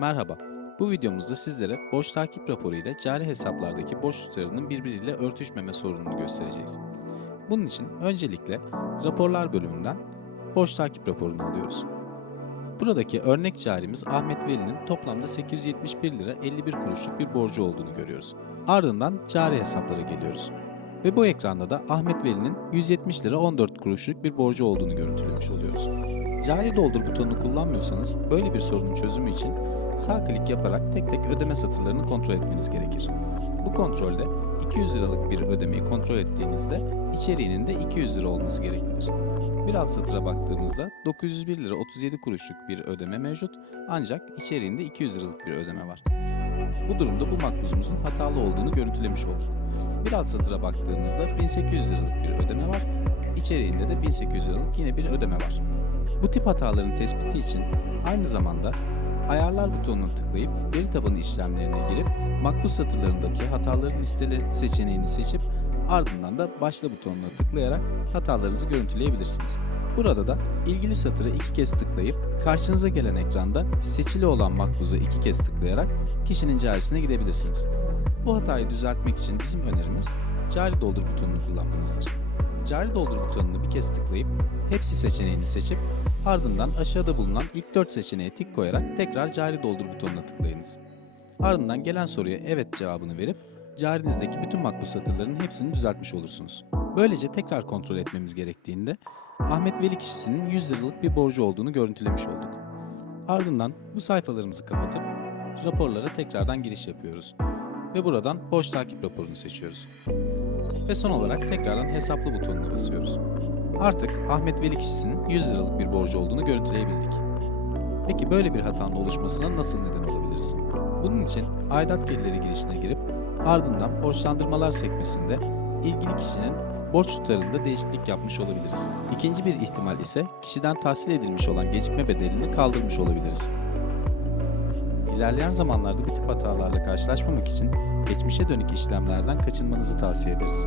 Merhaba. Bu videomuzda sizlere borç takip raporu ile cari hesaplardaki borç tutarının birbiriyle örtüşmeme sorununu göstereceğiz. Bunun için öncelikle raporlar bölümünden borç takip raporunu alıyoruz. Buradaki örnek carimiz Ahmet Veli'nin toplamda 871 lira 51 kuruşluk bir borcu olduğunu görüyoruz. Ardından cari hesaplara geliyoruz. Ve bu ekranda da Ahmet Veli'nin 170 lira 14 kuruşluk bir borcu olduğunu görüntülemiş oluyoruz. Cari doldur butonunu kullanmıyorsanız böyle bir sorunun çözümü için sağ klik yaparak tek tek ödeme satırlarını kontrol etmeniz gerekir. Bu kontrolde 200 liralık bir ödemeyi kontrol ettiğinizde içeriğinin de 200 lira olması gereklidir. Bir alt satıra baktığımızda 901 lira 37 kuruşluk bir ödeme mevcut ancak içeriğinde 200 liralık bir ödeme var. Bu durumda bu makbuzumuzun hatalı olduğunu görüntülemiş olduk. Bir alt satıra baktığımızda 1800 liralık bir ödeme var, içeriğinde de 1800 liralık yine bir ödeme var. Bu tip hataların tespiti için aynı zamanda ayarlar butonuna tıklayıp veri tabanı işlemlerine girip makbuz satırlarındaki hataları listele seçeneğini seçip ardından da başla butonuna tıklayarak hatalarınızı görüntüleyebilirsiniz. Burada da ilgili satıra iki kez tıklayıp karşınıza gelen ekranda seçili olan makbuza iki kez tıklayarak kişinin carisine gidebilirsiniz. Bu hatayı düzeltmek için bizim önerimiz cari doldur butonunu kullanmanızdır. Cari doldur butonunu bir kez tıklayıp hepsi seçeneğini seçip ardından aşağıda bulunan ilk 4 seçeneğe tik koyarak tekrar cari doldur butonuna tıklayınız. Ardından gelen soruya evet cevabını verip carinizdeki bütün makbuz satırların hepsini düzeltmiş olursunuz. Böylece tekrar kontrol etmemiz gerektiğinde Ahmet Veli kişisinin 100 liralık bir borcu olduğunu görüntülemiş olduk. Ardından bu sayfalarımızı kapatıp raporlara tekrardan giriş yapıyoruz ve buradan borç takip raporunu seçiyoruz. Ve son olarak tekrardan hesaplı butonuna basıyoruz. Artık Ahmet Veli kişisinin 100 liralık bir borcu olduğunu görüntüleyebildik. Peki böyle bir hatanın oluşmasına nasıl neden olabiliriz? Bunun için aidat gelirleri girişine girip ardından borçlandırmalar sekmesinde ilgili kişinin borç tutarında değişiklik yapmış olabiliriz. İkinci bir ihtimal ise kişiden tahsil edilmiş olan gecikme bedelini kaldırmış olabiliriz. İlerleyen zamanlarda bu tip hatalarla karşılaşmamak için geçmişe dönük işlemlerden kaçınmanızı tavsiye ederiz.